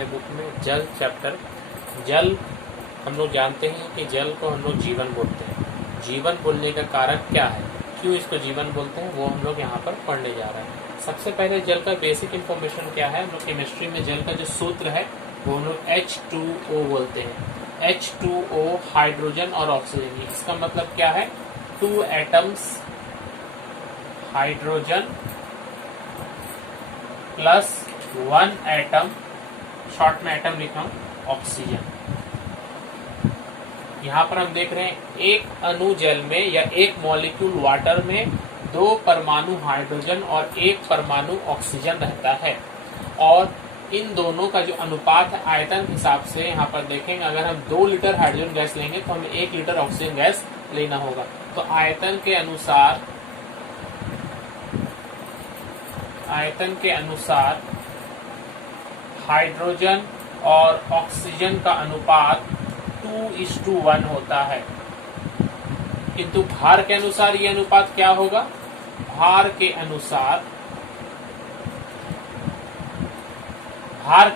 अपने बुक में जल चैप्टर। जल हम लोग जानते हैं कि जल को हम लोग जीवन बोलते हैं। जीवन बोलने का कारण क्या है, क्यों इसको जीवन बोलते हैं, वो हम लोग यहाँ पर पढ़ने जा रहे हैं। सबसे पहले जल का बेसिक इन्फॉर्मेशन क्या है। हम लोग केमिस्ट्री में जल का जो सूत्र है वो हम लोग H2O बोलते हैं। H2O हाइड्रोजन और ऑक्सीजन, इसका मतलब क्या है, 2 atoms hydrogen plus 1 atom, short में एटम लिखा हूं, ऑक्सीजन। यहां पर हम देख रहे हैं एक अणु जल में या एक मॉलिक्यूल वाटर में 2 परमाणु हाइड्रोजन और 1 परमाणु ऑक्सीजन रहता है। और इन दोनों का जो अनुपात है आयतन के हिसाब से यहाँ पर देखेंगे, अगर हम 2 लीटर हाइड्रोजन गैस लेंगे तो हमें 1 लीटर ऑक्सीजन गैस लेना होगा। तो आयतन के अनुसार हाइड्रोजन और ऑक्सीजन का अनुपात 2:1 होता है। किंतु भार के अनुसार ये अनुपात क्या होगा, भार के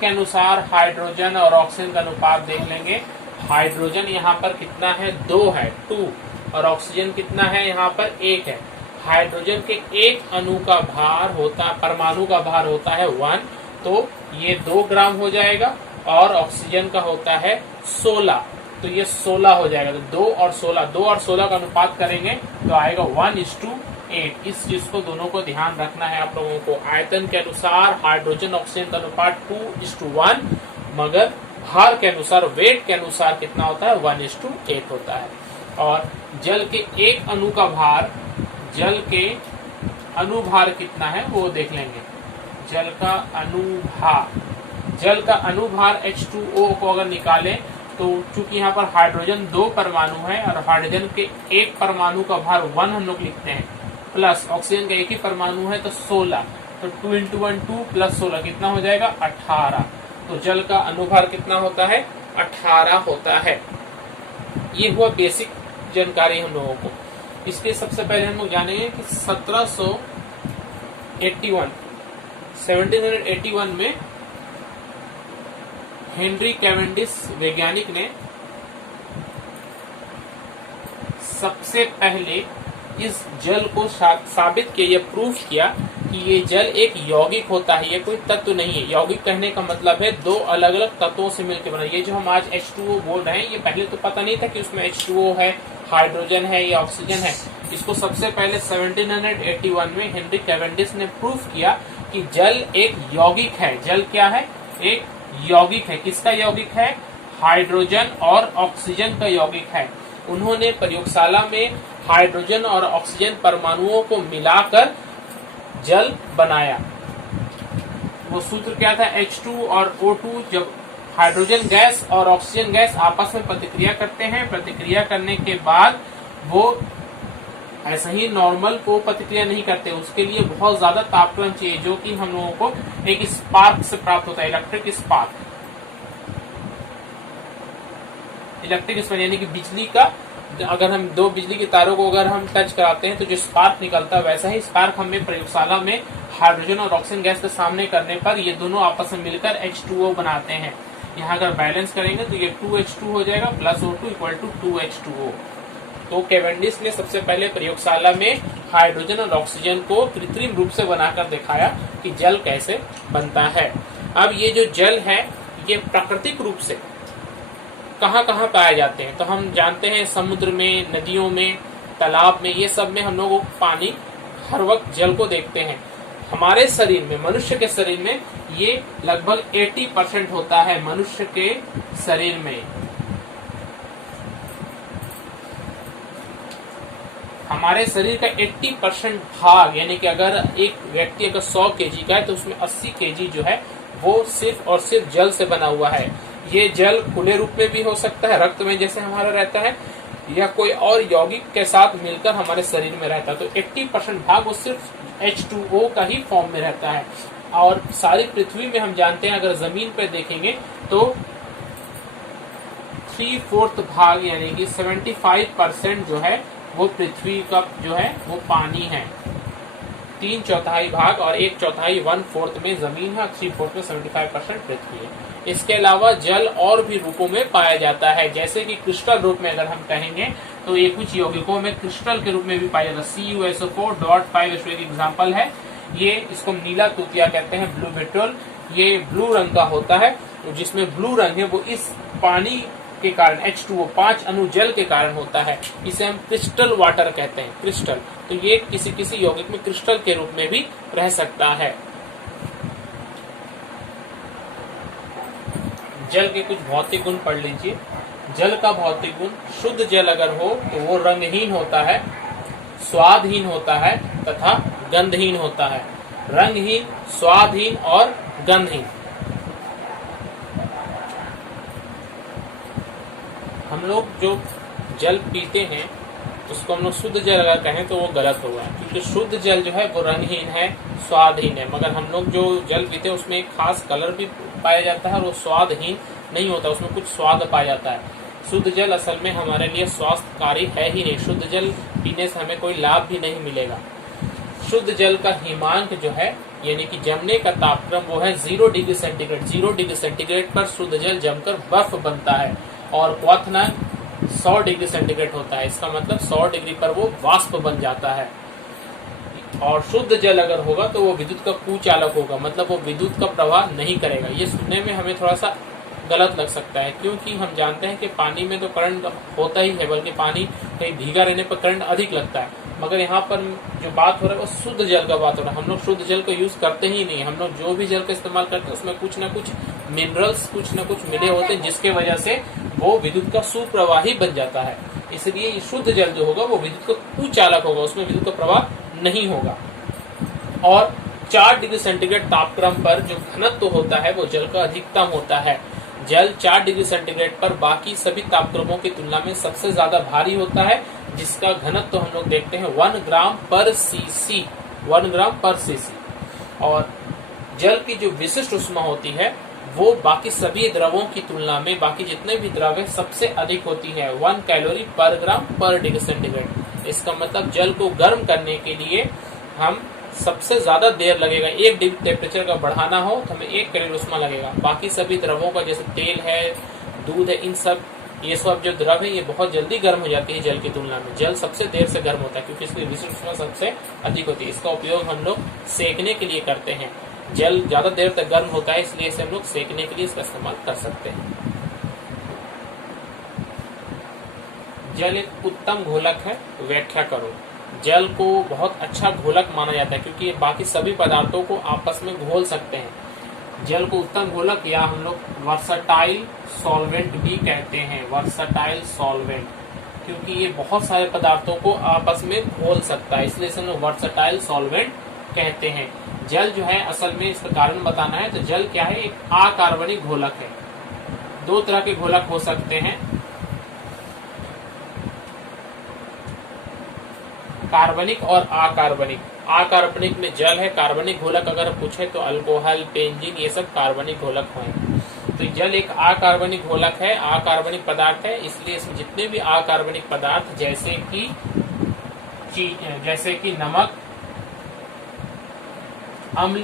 अनुसार हाइड्रोजन और ऑक्सीजन का अनुपात देख लेंगे। हाइड्रोजन यहाँ पर कितना है, 2 है, 2, और ऑक्सीजन कितना है, यहाँ पर 1 है। हाइड्रोजन के एक अणु का भार होता, परमाणु का भार होता है 1, तो ये 2 ग्राम हो जाएगा, और ऑक्सीजन का होता है 16, तो ये 16 हो जाएगा। तो 2 और 16 का अनुपात करेंगे तो आएगा 1:8। इस चीज को दोनों को ध्यान रखना है आप लोगों को। आयतन के अनुसार हाइड्रोजन ऑक्सीजन का अनुपात 2:1, मगर भार के अनुसार, वेट के अनुसार कितना होता है, 1:8 होता है। और जल के एक अणु का भार, जल के अनुभार कितना है वो देख लेंगे। जल का अनुभार H2O को अगर निकालें तो चूंकि यहाँ पर हाइड्रोजन 2 परमाणु है और हाइड्रोजन के एक परमाणु का भार 1 हम लोग लिखते हैं, प्लस ऑक्सीजन का एक ही परमाणु है तो 16, तो 2 × 1 2 प्लस 16 कितना हो जाएगा, 18। तो जल का अनुभार कितना होता है, 18 होता है। ये हुआ बेसिक जानकारी हम लोगों को। इसके सबसे पहले हम लोग जानेंगे कि 1781 में हेनरी कैवेंडिश वैज्ञानिक ने सबसे पहले इस जल को साबित किया, यह प्रूफ किया कि ये जल एक यौगिक होता है, ये कोई तत्व नहीं है। यौगिक कहने का मतलब है 2 अलग अलग तत्वों से मिलकर बना। ये जो हम आज H2O बोल रहे हैं, ये पहले तो पता नहीं था कि उसमें H2O है, हाइड्रोजन है या ऑक्सीजन है। इसको सबसे पहले 1781 में हेनरी कैवेंडिश ने प्रूफ किया कि जल एक यौगिक है। जल क्या है, एक यौगिक है। किसका यौगिक है, हाइड्रोजन और ऑक्सीजन का यौगिक है। उन्होंने प्रयोगशाला में हाइड्रोजन और ऑक्सीजन परमाणुओं को मिलाकर जल बनाया। वो सूत्र क्या था, H2 और O2। जब हाइड्रोजन गैस और ऑक्सीजन गैस आपस में प्रतिक्रिया करते हैं, प्रतिक्रिया करने के बाद वो ऐसा ही नॉर्मल को प्रतिक्रिया नहीं करते, उसके लिए बहुत ज्यादा तापमान चाहिए, जो कि हम लोगों को एक स्पार्क से प्राप्त होता है, इलेक्ट्रिक स्पार्क, यानी कि बिजली का। अगर हम 2 बिजली के तारों को अगर हम टच कराते हैं तो जो स्पार्क निकलता है, वैसा ही स्पार्क हमें प्रयोगशाला में हाइड्रोजन और ऑक्सीजन गैस के सामने करने पर ये दोनों आपस में मिलकर H2O बनाते हैं। यहाँ अगर बैलेंस करेंगे तो ये 2H2 हो जाएगा, प्लस O2 = 2H2O। तो कैवेंडिश ने सबसे पहले प्रयोगशाला में हाइड्रोजन और ऑक्सीजन को कृत्रिम रूप से बनाकर दिखाया कि जल कैसे बनता है। अब ये जो जल है, ये प्राकृतिक रूप से कहाँ कहाँ पाए जाते हैं, तो हम जानते हैं समुद्र में, नदियों में, तालाब में, ये सब में हम लोग पानी हर वक्त जल को देखते हैं। हमारे शरीर में, मनुष्य के शरीर में ये लगभग 80% होता है। मनुष्य के शरीर में हमारे शरीर का 80% भाग, यानी कि अगर एक व्यक्ति अगर 100 kg का है तो उसमें 80 kg जो है वो सिर्फ और सिर्फ जल से बना हुआ है। ये जल खुले रूप में भी हो सकता है, रक्त में जैसे हमारा रहता है, या कोई और यौगिक के साथ मिलकर हमारे शरीर में रहता है। तो 80% भाग वो सिर्फ H2O का ही फॉर्म में रहता है। और सारी पृथ्वी में हम जानते हैं, अगर जमीन पर देखेंगे तो 3/4 भाग, यानी कि 75% जो है वो पृथ्वी का जो है वो पानी है। 3/4 भाग और 1/4 1/4 में जमीन है, 3/4 में 75% पृथ्वी है। इसके अलावा जल और भी रूपों में पाया जाता है, जैसे कि क्रिस्टल रूप में अगर हम कहेंगे तो ये कुछ यौगिकों में क्रिस्टल के रूप में भी पाया जाता है। CuSO4.5 एक एग्जाम्पल है। ये इसको नीला तूतिया कहते हैं, ब्लू विट्रोल। ये ब्लू रंग का होता है, जिसमें ब्लू रंग है वो इस पानी के कारण H2O 5 अणु जल के कारण होता है। इसे हम क्रिस्टल वाटर कहते हैं, क्रिस्टल। तो ये किसी किसी यौगिक में क्रिस्टल के रूप में भी रह सकता है। जल के कुछ भौतिक गुण पढ़ लीजिए। जल का भौतिक गुण, शुद्ध जल अगर हो तो वो रंगहीन होता है, स्वादहीन होता है तथा गंधहीन होता है। रंगहीन, स्वादहीन और गंधहीन। हम लोग जो जल पीते हैं उसको हम लोग शुद्ध जल अगर कहें तो वो गलत होगा, क्योंकि शुद्ध जल जो है वो रंगहीन है, स्वादहीन है। मगर हम लोग जो जल पीते हैं उसमें एक खास कलर भी पाया जाता है और वो स्वादहीन नहीं होता, उसमें कुछ स्वाद पाया जाता है। शुद्ध जल असल में हमारे लिए स्वास्थ्यकारी है ही नहीं। शुद्ध जल पीने से हमें कोई लाभ भी नहीं मिलेगा। शुद्ध जल का हिमांक जो है, यानी कि जमने का तापक्रम, वो है 0 डिग्री सेंटीग्रेड। 0 डिग्री सेंटीग्रेड पर शुद्ध जल जमकर बर्फ बनता है और क्वथनांक 100 डिग्री सेंटीग्रेड होता है। इसका मतलब 100 डिग्री पर वो वाष्प बन जाता है। और शुद्ध जल अगर होगा तो वो विद्युत का कुचालक होगा, मतलब वो विद्युत का प्रवाह नहीं करेगा। ये सुनने में हमें थोड़ा सा गलत लग सकता है, क्योंकि हम जानते हैं कि पानी में तो करंट होता ही है, बल्कि पानी कहीं भीगा रहने पर करंट अधिक लगता है। मगर यहाँ पर जो बात हो रहा है वो शुद्ध जल का बात हो रहा है। हम लोग शुद्ध जल को यूज करते ही नहीं। हम लोग जो भी जल का इस्तेमाल करते हैं उसमें कुछ ना कुछ मिनरल्स, कुछ ना कुछ मिले होते हैं, जिसके वजह से वो विद्युत का सुप्रवाही बन जाता है। इसलिए शुद्ध जल जो होगा वो विद्युत का कुचालक होगा, उसमें विद्युत का प्रवाह नहीं होगा। और 4 डिग्री सेंटीग्रेड तापक्रम पर जो घनत्व होता है वो जल का अधिकतम होता है। जल 4 डिग्री सेंटीग्रेड पर बाकी सभी तापक्रमों की तुलना में सबसे ज्यादा भारी होता है, जिसका घनत्व हम लोग देखते हैं 1 ग्राम पर सीसी। 1 ग्राम पर सीसी। और जल की जो विशिष्ट उष्मा होती है वो बाकी सभी द्रवों की तुलना में, बाकी जितने भी द्रव है, सबसे अधिक होती है, 1 कैलोरी पर ग्राम पर डिग्री सेंटीग्रेड। इसका मतलब जल को गर्म करने के लिए हम सबसे ज्यादा देर लगेगा। 1 डिग्री टेम्परेचर का बढ़ाना हो तो हमें 1 कैलोरी उष्मा लगेगा। बाकी सभी द्रवों का, जैसे तेल है, दूध है, इन सब, ये सब जो द्रव है ये बहुत जल्दी गर्म हो जाती है जल की तुलना में। जल सबसे देर से गर्म होता है क्योंकि इसकी विशिष्ट उष्मा सबसे अधिक होती है। इसका उपयोग हम लोग सेकने के लिए करते हैं। जल ज्यादा देर तक गर्म होता है, इसलिए इसे हम लोग सेकने के लिए इसका इस्तेमाल कर सकते हैं। जल एक उत्तम घोलक है। व्याख्या करो। जल को बहुत अच्छा घोलक माना जाता है क्योंकि ये बाकी सभी पदार्थों को आपस में घोल सकते हैं। जल को उत्तम घोलक या हम लोग वर्सटाइल सॉल्वेंट भी कहते हैं। वर्सटाइल सॉल्वेंट, क्योंकि ये बहुत सारे पदार्थों को आपस में घोल सकता है, इसलिए इसे हम लोग वर्सटाइल सॉल्वेंट कहते हैं। जल जो है, असल में इसका कारण बताना है तो जल क्या है, एक अकार्बनिक घोलक है। 2 तरह के घोलक हो सकते हैं, कार्बनिक और अकार्बनिक। अकार्बनिक में जल है। कार्बनिक घोलक अगर पूछे तो अल्कोहल, बेंजीन, ये सब कार्बनिक घोलक हैं। तो जल एक अकार्बनिक घोलक है, अकार्बनिक पदार्थ है। इसलिए इसमें जितने भी अकार्बनिक पदार्थ जैसे कि नमक, अम्ल,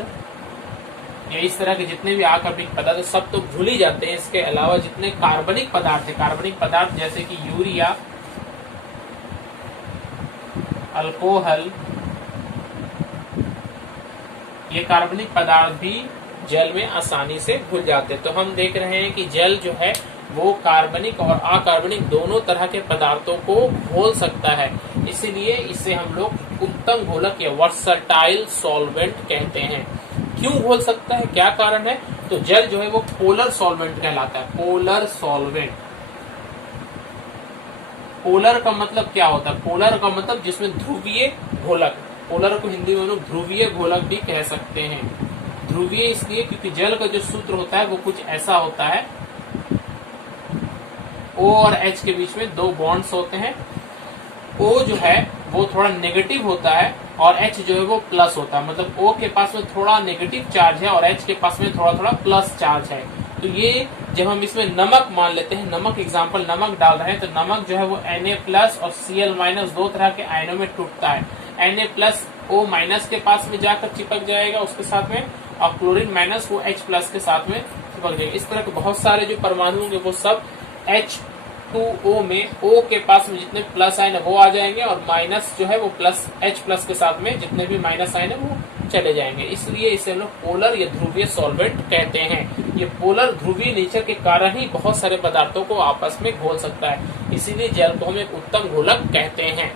या इस तरह के जितने भी अकार्बनिक पदार्थ सब तो भूल ही जाते हैं। इसके अलावा जितने कार्बनिक पदार्थ है, कार्बनिक पदार्थ जैसे कि यूरिया, अल्कोहल, ये कार्बनिक पदार्थ भी जल में आसानी से घुल जाते हैं। तो हम देख रहे हैं कि जल जो है वो कार्बनिक और अकार्बनिक दोनों तरह के पदार्थों को घोल सकता है। इसीलिए इसे हम लोग उत्तम घोलक या वर्सटाइल सॉल्वेंट कहते हैं। क्यों घोल सकता है, क्या कारण है? तो जल जो है वो पोलर सॉल्वेंट कहलाता है। Polar solvent. पोलर का मतलब क्या होता है? पोलर का मतलब जिसमें ध्रुवीय घोलक। पोलर को हिंदी में लोग ध्रुवीय घोलक भी कह सकते हैं। ध्रुवीय इसलिए क्योंकि जल का जो सूत्र होता है वो कुछ ऐसा होता है, O और H के बीच में 2 बॉन्ड्स होते हैं। O जो है वो थोड़ा नेगेटिव होता है और H जो है वो प्लस होता है। मतलब O के पास में थोड़ा नेगेटिव चार्ज है और H के पास में थोड़ा थोड़ा प्लस चार्ज है। तो ये जब हम इसमें नमक मान लेते हैं, नमक एग्जाम्पल, नमक डाल रहे हैं तो नमक जो है वो Na+ और Cl- 2 तरह के आयनों में टूटता है। Na+ O माइनस के पास में जाकर चिपक जाएगा उसके साथ में, और क्लोरीन माइनस वो H प्लस के साथ में चिपक जाएगा। इस तरह के बहुत सारे जो परमाणु होंगे वो सब H2O में O के पास में जितने प्लस आयन है वो आ जाएंगे, और माइनस जो है वो प्लस H प्लस के साथ में जितने भी माइनस आयन है वो चले जाएंगे। इसलिए इसे हम लोग पोलर या ध्रुवीय सॉल्वेंट कहते हैं। ये पोलर ध्रुवीय नेचर के कारण ही बहुत सारे पदार्थों को आपस में घोल सकता है, इसीलिए जल को हम एक उत्तम घोलक कहते हैं।